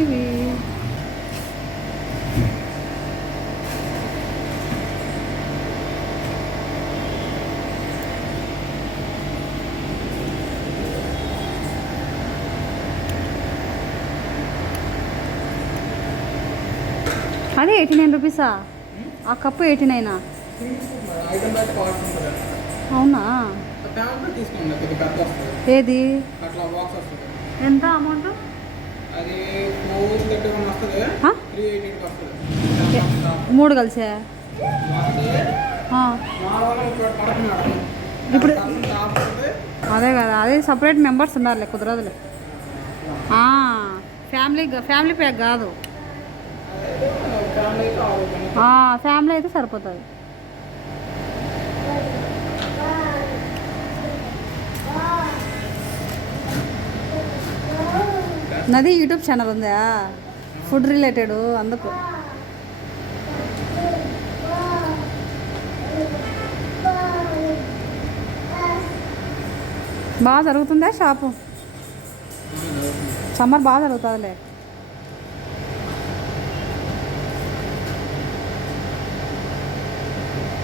ఇవి అదే 89 రూపీసా? ఆ కప్పు 89. అవునా? ఏది ఎంత అమౌంట్? అది 431 వస్తుంది, 388 వస్తుంది. 3 కలిసా? ఇప్పుడు అదే కదా, అదే సపరేట్ మెంబర్స్ ఉండాలి, కుదరదులే. ఫ్యామిలీ ప్యాక్ కాదు, ఫ్యామిలీ అయితే సరిపోతుంది. నాది యూట్యూబ్ ఛానల్ ఉందా, ఫుడ్ రిలేటెడ్, అందుకు. బాగా జరుగుతుందా షాపు? సమ్మర్ బాగా జరుగుతుందిలే.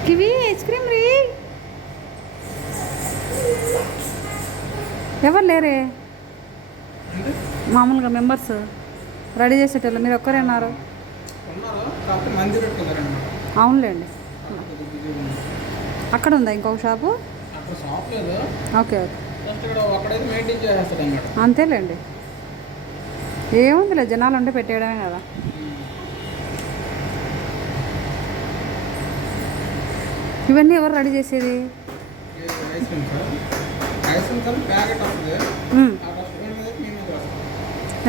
కివి ఐస్ క్రీమ్ రీ, ఎవరు లేరే మామూలుగా మెంబర్స్ రెడీ చేసేటోళ్ళు, మీరు ఒక్కరే ఉన్నారు. అవునులేండి. అక్కడ ఉందా ఇంకొక షాపు? ఓకే ఓకే, అంతేలేండి. ఏముందిలే, జనాలు ఉంటే పెట్టేయడమే కదా. ఇవన్నీ ఎవరు రెడీ చేసేది?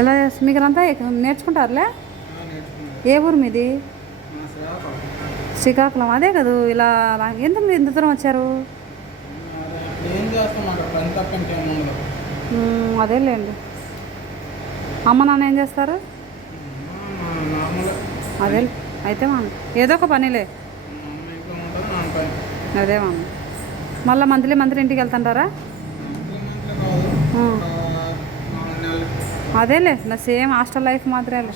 ఎలా చేస్తారు మీకు? అంతా నేర్చుకుంటారులే. ఏ ఊరు మీది? శ్రీకాకుళం. అదే కదా, ఇలా ఎందుకు మీరు ఇంత దూరం వచ్చారు? అదేలేండి. అమ్మ నాన్న ఏం చేస్తారు? అదే అయితే ఏదో ఒక పనిలే. అదే మళ్ళీ మంత్లీ ఇంటికి వెళ్తుంటారా? అదేలే, నా సేమ్ హాస్టల్ లైఫ్ మాత్రమే.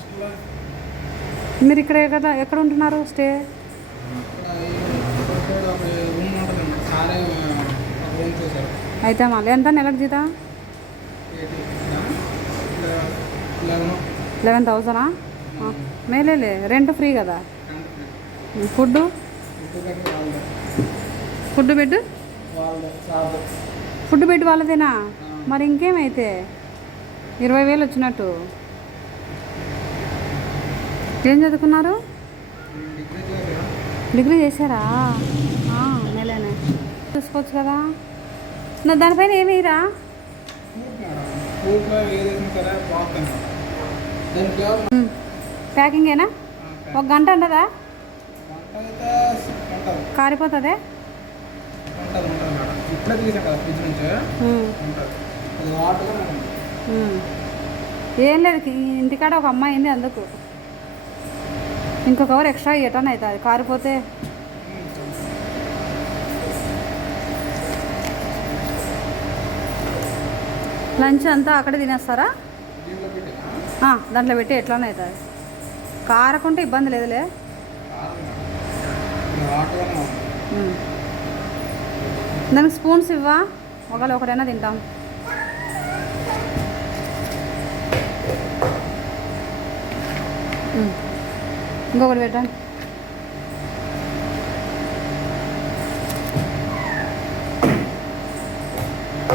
మీరు ఇక్కడ ఎక్కడ ఉంటున్నారు స్టే? అయితే మళ్ళీ ఎంత నెలకు జీతం? 11,000. మేలేలే, రెంట్ ఫ్రీ కదా. ఫుడ్ బెడ్ వాళ్ళదేనా? మరి ఇంకేమైతే 20,000 వచ్చినట్టు. ఏం చదువుకున్నారు? డిగ్రీ చేశారా? నెలనే చూసుకోవచ్చు కదా. నా దానిపైన ఏమేరా? ప్యాకింగేనా? 1 గంట ఉండదా? కారిపోతుందే? ఏం లేదు, ఇంటికాడ ఒక అమ్మాయి అయింది, అందుకు ఇంకొక కవర్ ఎక్స్ట్రా ఇవ్వటాన్ని అవుతుంది కారిపోతే. లంచ్ అంతా అక్కడే తినేస్తారా? దాంట్లో పెట్టి ఎట్లానే అవుతుంది, కారకుంటే ఇబ్బంది లేదులే. దానికి స్పూన్స్ ఇవ్వా? ఒకరైనా తింటాం. ఇంకొకటి పెట్టండి.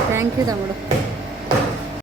థ్యాంక్ యూ తమ్ముడు.